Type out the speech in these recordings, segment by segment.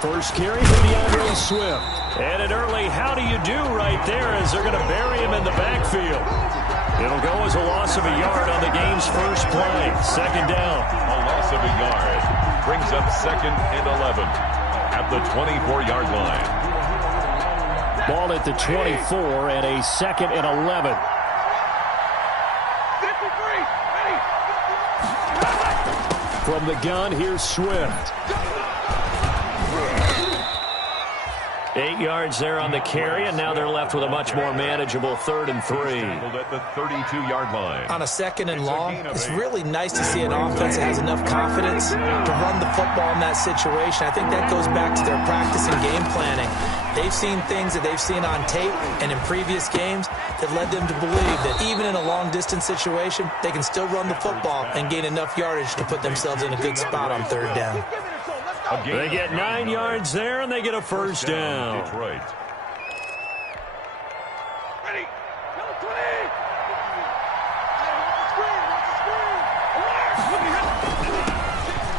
First carry for DeAndre Swift. And an early how do you do right there as they're going to bury him in the backfield. It'll go as a loss of a yard on the game's first play. Second down. A loss of a yard brings up 2nd and 11 at the 24-yard line. Ball at the 24 and a 2nd and 11. From the gun, here's Swift. 8 yards there on the carry, and now they're left with a much more manageable 3rd and 3. At the 32-yard line. On a 2nd and long, it's really nice to see an offense that has enough confidence to run the football in that situation. I think that goes back to their practice and game planning. They've seen things that they've seen on tape and in previous games that led them to believe that even in a long-distance situation, they can still run the football and gain enough yardage to put themselves in a good spot on 3rd down. They get 9 yards there, and they get a first down. Detroit.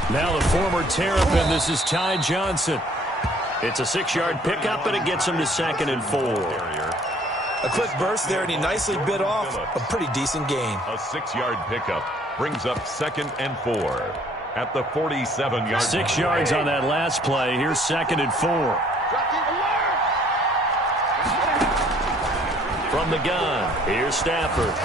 Now the former Terrapin, this is Ty Johnson. It's a 6-yard pickup, and it gets him to 2nd and 4. A quick burst there, and he nicely bit off a pretty decent gain. A 6-yard pickup brings up 2nd and 4. At the 47-yard 6 yards on that last play. Here's 2nd and 4. From the gun, here's Stafford.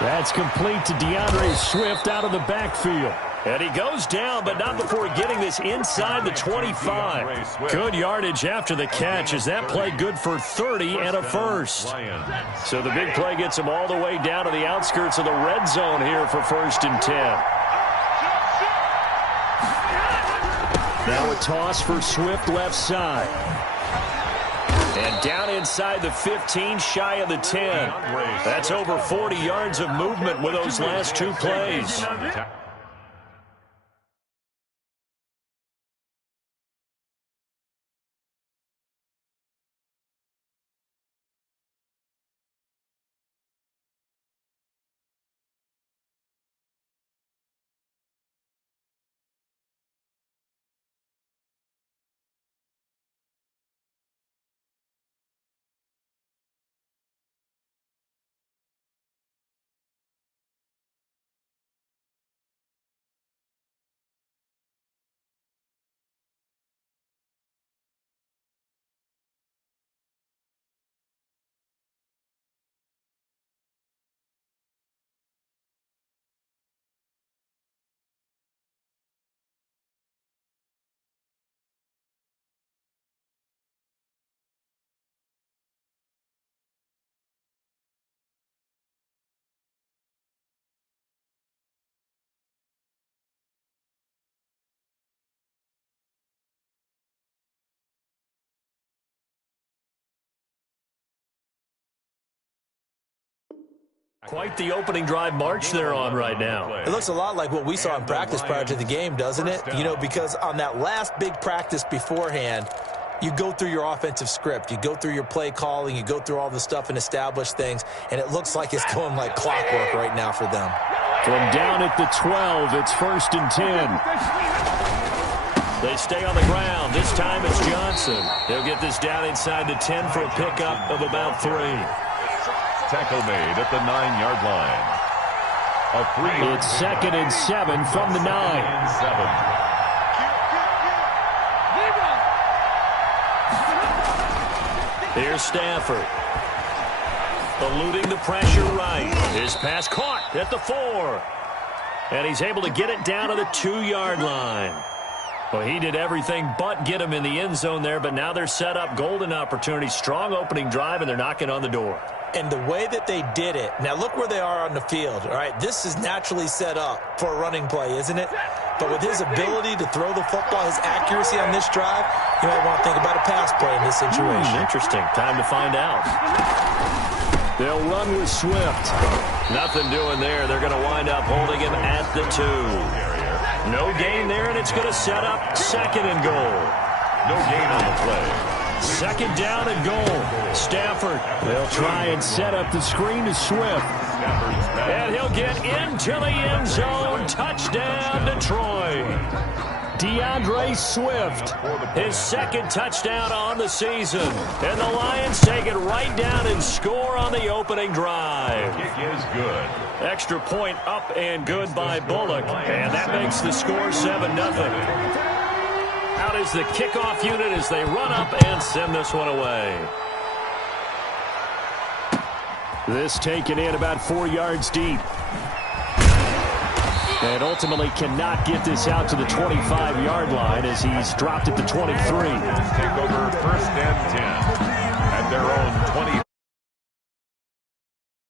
That's complete to DeAndre Swift out of the backfield. And he goes down, but not before getting this inside the 25. Good yardage after the catch. Is that play good for 30 and a first? So the big play gets him all the way down to the outskirts of the red zone here for 1st and 10. Now a toss for Swift left side. And down inside the 15, shy of the 10. That's over 40 yards of movement with those last 2 plays. Quite the opening drive march they're on right now. It looks a lot like what we saw in practice prior to the game, doesn't it? You know, because on that last big practice beforehand, you go through your offensive script. You go through your play calling. You go through all the stuff and establish things. And it looks like it's going like clockwork right now for them. From down at the 12, it's 1st and 10. They stay on the ground. This time it's Johnson. They'll get this down inside the 10 for a pickup of about 3. Tackle made at the 9-yard line. It's 2nd and 7 from the 9. Here's Stafford. Eluding the pressure right. His pass caught at the 4. And he's able to get it down to the 2-yard line. Well, he did everything but get him in the end zone there, but now they're set up. Golden opportunity, strong opening drive, and they're knocking on the door. And the way that they did it, now look where they are on the field, all right? This is naturally set up for a running play, isn't it? But with his ability to throw the football, his accuracy on this drive, you might want to think about a pass play in this situation. Interesting. Time to find out. They'll run with Swift. Nothing doing there. They're going to wind up holding him at the 2. No gain there, and it's going to set up 2nd and goal. No gain on the play. 2nd down and goal. Stafford. They'll try and set up the screen to Swift. And he'll get into the end zone. Touchdown, Detroit. DeAndre Swift, his second touchdown on the season. And the Lions take it right down and score on the opening drive. Kick is good. Extra point up and good by Bullock. And that makes the score 7-0. Out is the kickoff unit as they run up and send this one away. This taken in about 4 yards deep. And ultimately cannot get this out to the 25-yard line as he's dropped at the 23. Take over 1st and 10 at their own 25.